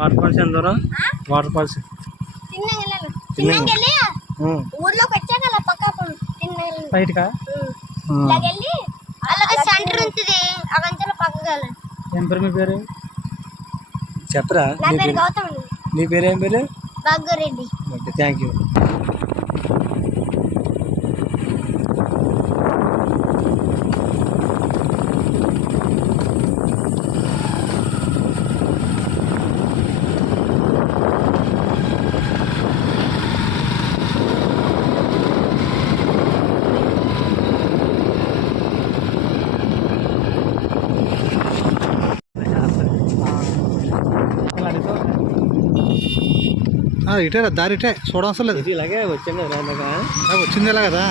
Water falls ఎంత దూరం water falls. ఊర్లోకి వచ్చాక అలా పక్క బయటకా? సెంటర్ ఉంటుంది. ఏం పేరు మీ పేరు? చెప్పరా. నా పేరు పేరు? గౌతమ్ అండి. నీ పేరు ఏం పేరు? Bhagyareddy okay thank you. ఇటే దారి ఇటే. చూడవసరం లేదు. ఇలాగే వచ్చాం కదా ఇందాక. ఆ, వచ్చింది ఇలా కదా.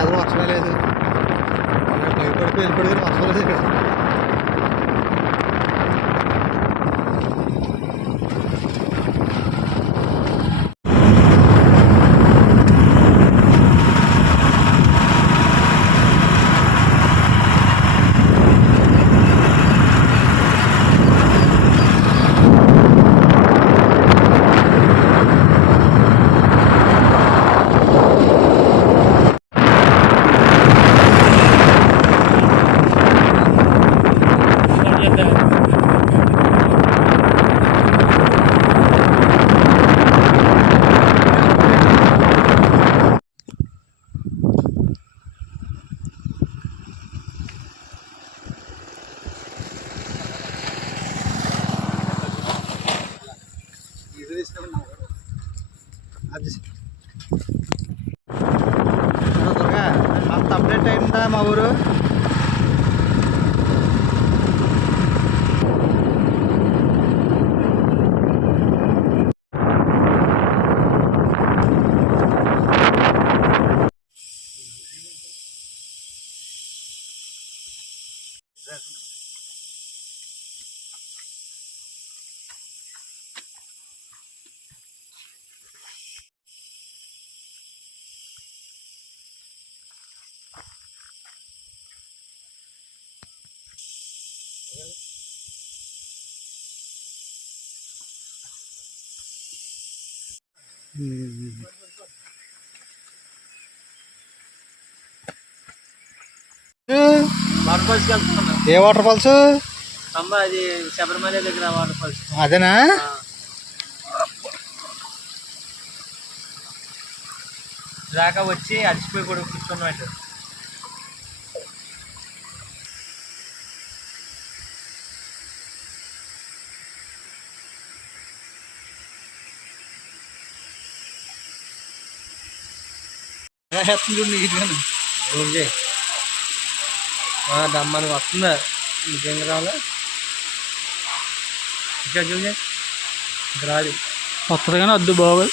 అసలు వర్షమే లేదు. భయపడిపోయి వెళ్ళిపోయి కానీ వర్షం లేదు. ఇక్కడ Mauro. That's A water falls? అమ్మ అది శబరిమల దగ్గర వాటర్ ఫాల్స్. అదేనా? దాకా వచ్చి అలసిపోయి కూడా కూర్చున్నట్టు జూమ్ చేయి దమ్మని వస్తుందా? ఇంకేం రావాలా ఇంకా రాదు. వస్తుంది కానీ అద్దు బాగోదు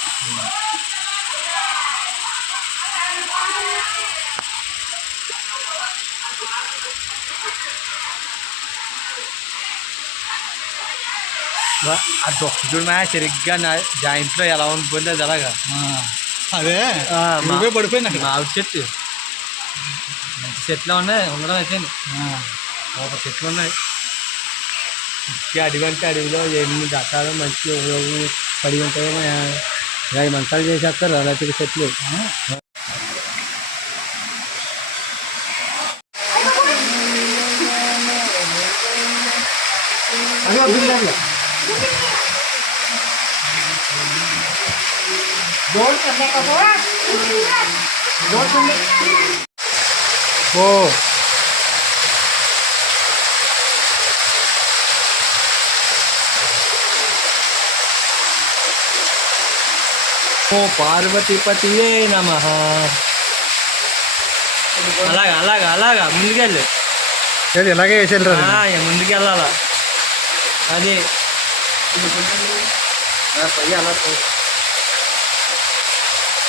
వా- ఆ దొక్క చూడు మా సరిగ్గా నా జాయింట్లో ఎలా ఉండిపోయింది అది అలాగా. అదే. నువ్వే పడిపోయింది అక్కడ మామిడి చెట్టు. మంచి చెట్లు ఉన్నాయి ఉండడం అయితే ఆ. ఒక చెట్లు ఉన్నాయి. అడవి అంటే అడవిలో ఎన్ని రకాలు మంచి ఉపయోగం పడి ఉంటాయి ఐదు మంచాలు చేసేస్తారు అలాంటి చెట్లు. ఓ ఓ పార్వతీపతియే నమ. అలాగా అలాగా అలాగా ముందుకెళ్ళు. ఏది ఇలాగే వేసి వెళ్ళరా ఆ, ఇక ముందుకెళ్ళాలా. అది. అలా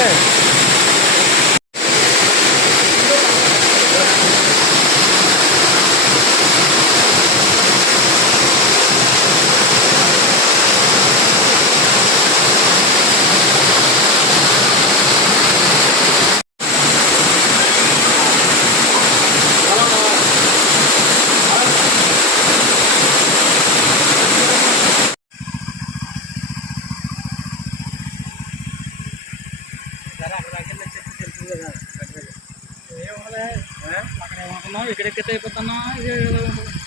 color. శివాయ అక్కడ ఏమనుకున్నావు ఎక్కడెక్కడ అయిపోతున్నావు